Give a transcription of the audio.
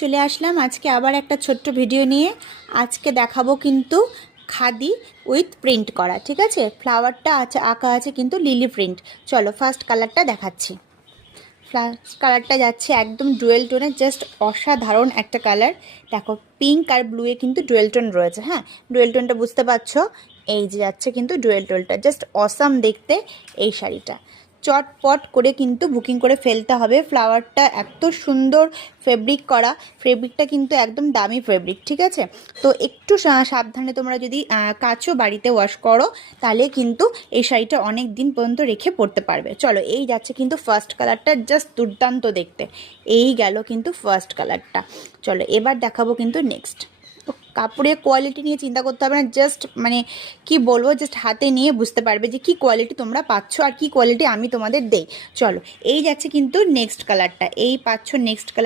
চলে আসলাম আজকে আবার একটা ছোট্ট ভিডিও নিয়ে। আজকে দেখাবো কিন্তু খাদি উইথ প্রিন্ট করা, ঠিক আছে। ফ্লাওয়ারটা আছে, আঁকা আছে কিন্তু লিলি প্রিন্ট। চলো ফার্স্ট কালারটা দেখাচ্ছি। ফার্স্ট কালারটা যাচ্ছে একদম ডুয়েল টোনে, জাস্ট অসাধারণ একটা কালার। দেখো পিঙ্ক আর ব্লুয়ে কিন্তু ডুয়েল টোন রয়েছে। হ্যাঁ, ডুয়েল টোনটা বুঝতে পারছো, এই যে যাচ্ছে কিন্তু ডুয়েল টোনটা, জাস্ট অসাম দেখতে এই শাড়িটা। চটপট করে কিন্তু বুকিং করে ফেলতে হবে। ফ্লাওয়ারটা এত সুন্দর ফেব্রিক করা, ফেব্রিকটা কিন্তু একদম দামি ফেব্রিক, ঠিক আছে। তো একটু সাবধানে তোমরা যদি কাচও বাড়িতে ওয়াশ করো, তাহলে কিন্তু এই শাড়িটা অনেক দিন পর্যন্ত রেখে পরতে পারবে। চলো এই যাচ্ছে কিন্তু ফার্স্ট কালারটা, জাস্ট দুর্দান্ত দেখতে। এই গেল কিন্তু ফার্স্ট কালারটা। চলো এবার দেখাবো কিন্তু নেক্সট। কাপড়ের কোয়ালিটি নিয়ে চিন্তা করতে হবে না, জাস্ট মানে কি বলবো, জাস্ট হাতে নিয়ে বুঝতে পারবে যে কি কোয়ালিটি তোমরা পাচ্ছ আর কি কোয়ালিটি আমি তোমাদের দেই। চলো এই যাচ্ছে কিন্তু নেক্সট কালারটা, এই পাচ্ছ নেক্সট কালার।